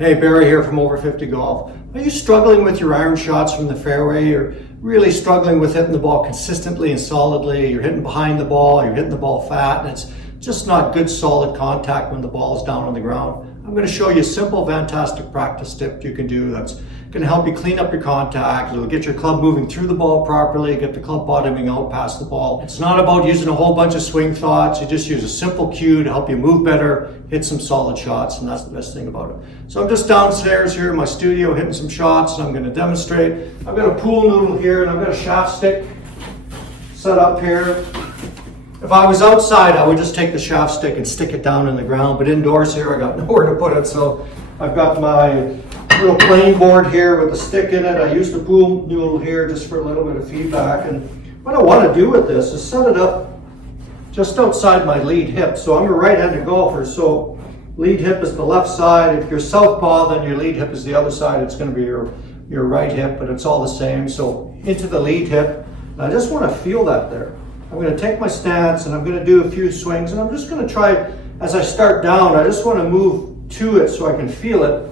Hey, Barry here from Over 50 Golf. Are you struggling with your iron shots from the fairway? You're really struggling with hitting the ball consistently and solidly. You're hitting behind the ball, you're hitting the ball fat, and it's just not good solid contact when the ball is down on the ground. I'm going to show you a simple, fantastic practice tip you can do that's going to help you clean up your contact. It'll get your club moving through the ball properly, get the club bottoming out past the ball. It's not about using a whole bunch of swing thoughts. You just use a simple cue to help you move better, hit some solid shots, and that's the best thing about it. So I'm just downstairs here in my studio hitting some shots, and I'm going to demonstrate. I've got a pool noodle here, and I've got a shaft stick set up here. If I was outside, I would just take the shaft stick and stick it down in the ground, but indoors here, I got nowhere to put it, so I've got my little playing board here with a stick in it. I used the pool noodle here just for a little bit of feedback, and what I want to do with this is set it up just outside my lead hip. So I'm a right-handed golfer, so lead hip is the left side. If you're southpaw, then your lead hip is the other side. It's going to be your right hip, but it's all the same. So into the lead hip, and I just want to feel that there. I'm going to take my stance and I'm going to do a few swings, and I'm just going to try, as I start down, I just want to move to it so I can feel it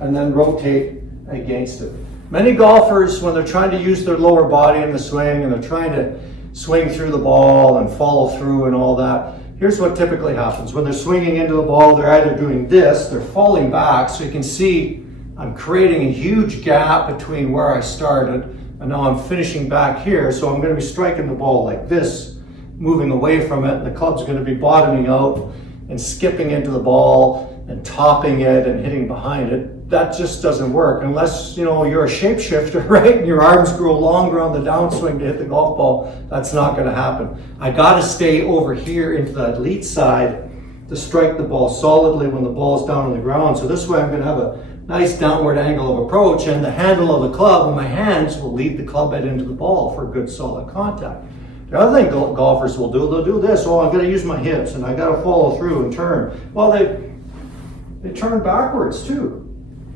and then rotate against it. Many golfers, when they're trying to use their lower body in the swing and they're trying to swing through the ball and follow through and all that, here's what typically happens. When they're swinging into the ball, they're either doing this, they're falling back, so you can see I'm creating a huge gap between where I started and now I'm finishing back here, so I'm going to be striking the ball like this, moving away from it, and the club's going to be bottoming out and skipping into the ball and topping it and hitting behind it. That just doesn't work unless you're a shapeshifter, right? And your arms grow longer on the downswing to hit the golf ball. That's not going to happen. I got to stay over here into that lead side to strike the ball solidly when the ball's down on the ground. So this way I'm going to have a nice downward angle of approach, and the handle of the club and my hands will lead the club head into the ball for good solid contact. The other thing golfers will do, they'll do this. Oh, I'm going to use my hips and I got to follow through and turn. Well, they turn backwards too.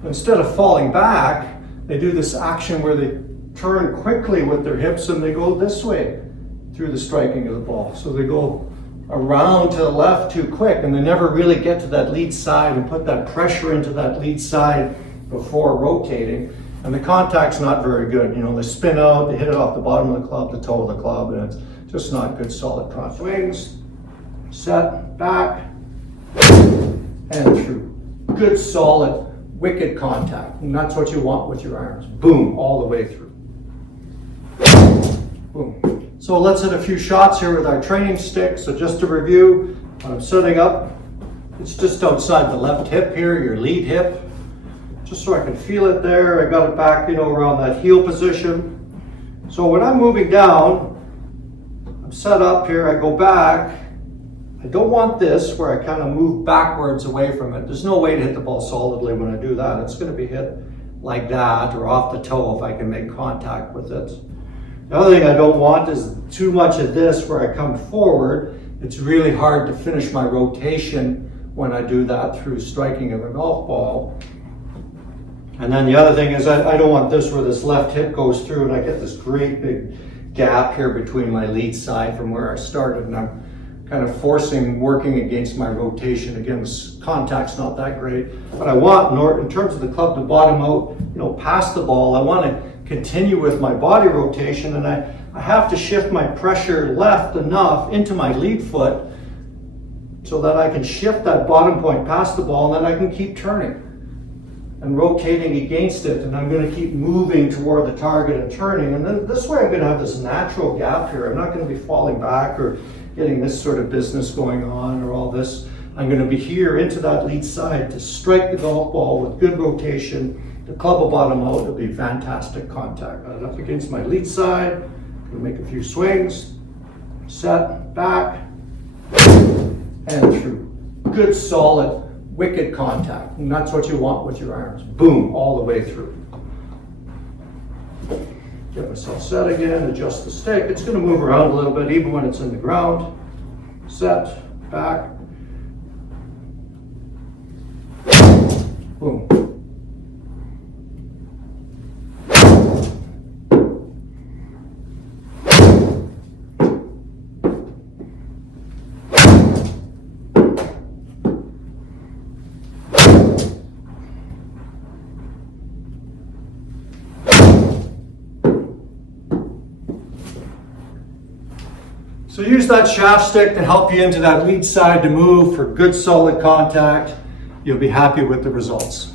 Instead of falling back, they do this action where they turn quickly with their hips and they go this way through the striking of the ball. So they go around to the left too quick, and they never really get to that lead side and put that pressure into that lead side before rotating. And the contact's not very good. They spin out, they hit it off the bottom of the club, the toe of the club, and it's just not good solid contact. Swings, set, back, and through. Good solid wicked contact, and that's what you want with your irons. Boom, all the way through. Boom. So let's hit a few shots here with our training stick. So just to review, I'm setting up, it's just outside the left hip here, your lead hip, just so I can feel it there. I got it back, around that heel position. So when I'm moving down, I'm set up here, I go back. I don't want this where I kind of move backwards away from it. There's no way to hit the ball solidly when I do that. It's going to be hit like that or off the toe if I can make contact with it. The other thing I don't want is too much of this where I come forward. It's really hard to finish my rotation when I do that through striking of a golf ball. And then the other thing is I don't want this where this left hip goes through and I get this great big gap here between my lead side from where I started, and I'm kind of working against my rotation. Again, this contact's not that great, but I want, in terms of the club to bottom out, past the ball, I want to continue with my body rotation, and I have to shift my pressure left enough into my lead foot so that I can shift that bottom point past the ball, and then I can keep turning and rotating against it, and I'm going to keep moving toward the target and turning, and then this way I'm going to have this natural gap here. I'm not going to be falling back or getting this sort of business going on or all this. I'm going to be here into that lead side to strike the golf ball with good rotation. The club will bottom out, it'll be fantastic contact. Up against my lead side, I'm going to make a few swings, set, back, and through. Good solid wicked contact, and that's what you want with your irons. Boom, all the way through. Get myself set again, adjust the stick. It's going to move around a little bit even when it's in the ground. Set, back, boom. So use that shaft stick to help you into that lead side to move for good solid contact. You'll be happy with the results.